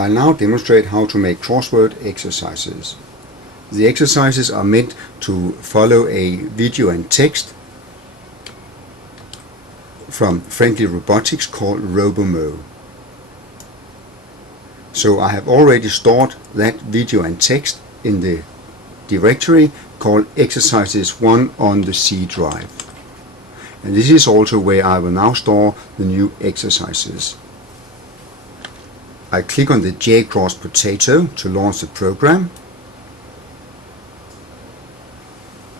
I'll now demonstrate how to make crossword exercises. The exercises are meant to follow a video and text from Friendly Robotics called RoboMo. So I have already stored that video and text in the directory called Exercises 1 on the C drive. And this is also where I will now store the new exercises. I click on the J-Cross potato to launch the program.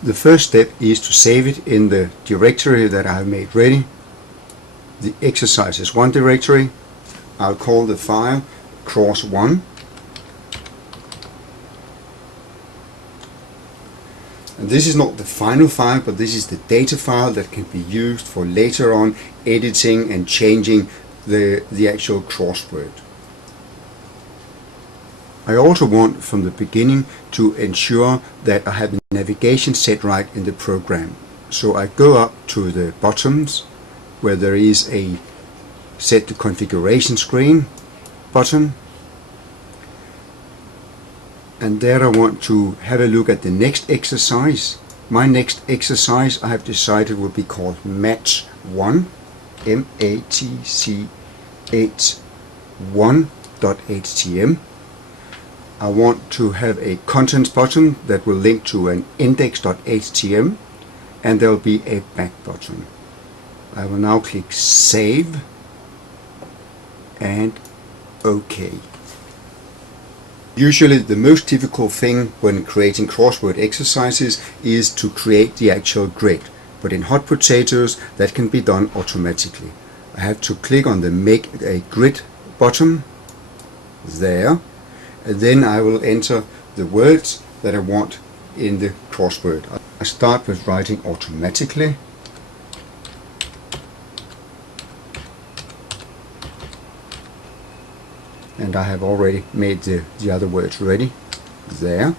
The first step is to save it in the directory that I have made ready, the Exercises 1 directory. I'll call the file Cross1. And this is not the final file, but this is the data file that can be used for later on editing and changing the actual crossword. I also want from the beginning to ensure that I have the navigation set right in the program. So I go up to the bottoms where there is a set the configuration screen button, and there I want to have a look at the next exercise. My next exercise I have decided will be called Match1, match1.htm. I want to have a contents button that will link to an index.htm, and there will be a back button. I will now click Save and OK. Usually the most difficult thing when creating crossword exercises is to create the actual grid, but in Hot Potatoes that can be done automatically. I have to click on the Make a Grid button there, and then I will enter the words that I want in the crossword. I start with writing automatically. And I have already made the other words ready there.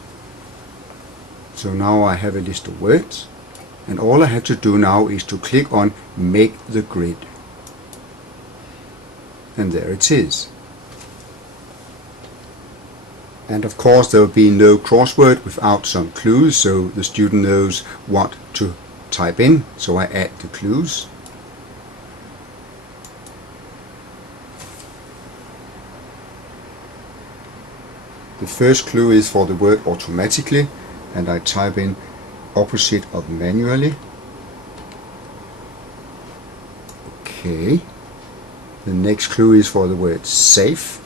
So now I have a list of words, and all I have to do now is to click on Make the Grid. And there it is. And of course there will be no crossword without some clues, so the student knows what to type in. So I add the clues. The first clue is for the word automatically, and I type in opposite of manually. Okay. The next clue is for the word safe.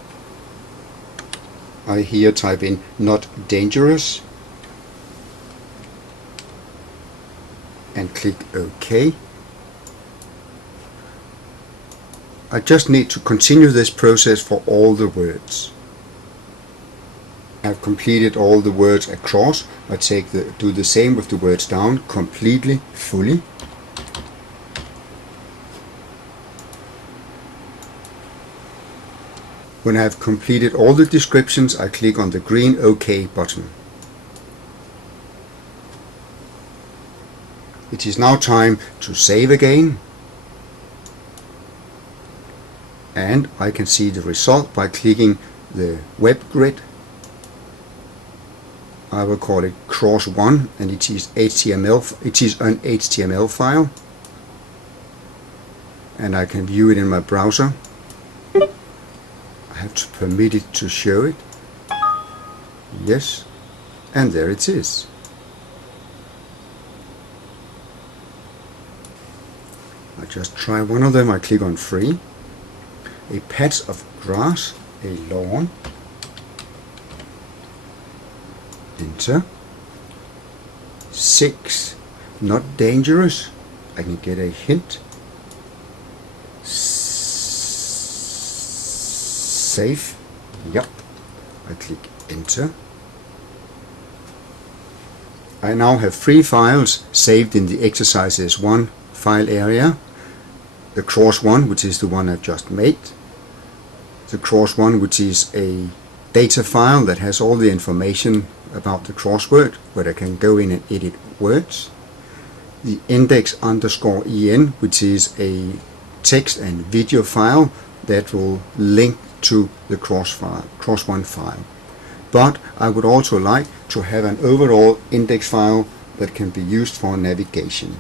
I here type in not dangerous and click OK. I just need to continue this process for all the words. I've completed all the words across. I do the same with the words down, completely, fully. When I have completed all the descriptions, I click on the green OK button. It is now time to save again, and I can see the result by clicking the web grid. I will call it Cross1, and it is HTML. It is an HTML file, and I can view it in my browser. I have to permit it to show it. Yes, and there it is. I just try one of them. I click on free. A patch of grass, a lawn. Enter. 6. Not dangerous. I can get a hint. Safe. Yep. I click enter. I now have 3 files saved in the Exercises 1 file area. The Cross1, which is the one I've just made. The Cross1, which is a data file that has all the information about the crossword, where I can go in and edit words. The index_en, which is a text and video file that will link to the Crossword file. But I would also like to have an overall index file that can be used for navigation.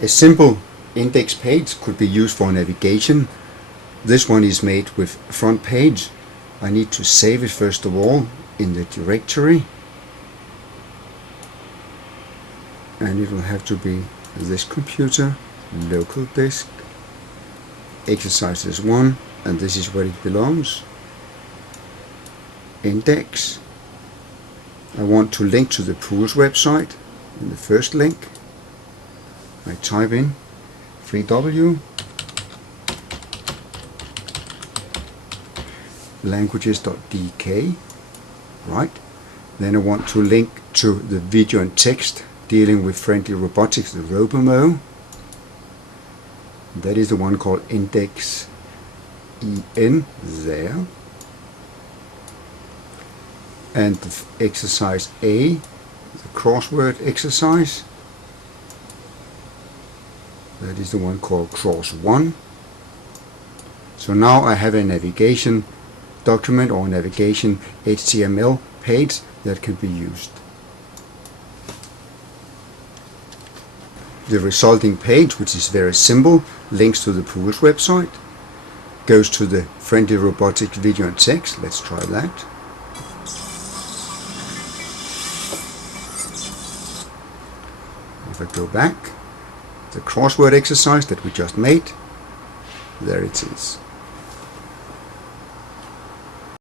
A simple index page could be used for navigation. This one is made with front page. I need to save it first of all in the directory, and it will have to be this computer, local disk, exercises 1, and this is where it belongs. Index. I want to link to the pools website. In the first link I type in 3w languages.dk, right? Then I want to link to the video and text dealing with friendly robotics, the RoboMo. That is the one called index en there. And the exercise A, the crossword exercise, that is the one called Cross1. So now I have a navigation document or navigation HTML page that can be used. The resulting page, which is very simple, links to the pools website, goes to the friendly robotics video and text. Let's try that. If I go back, the crossword exercise that we just made, there it is.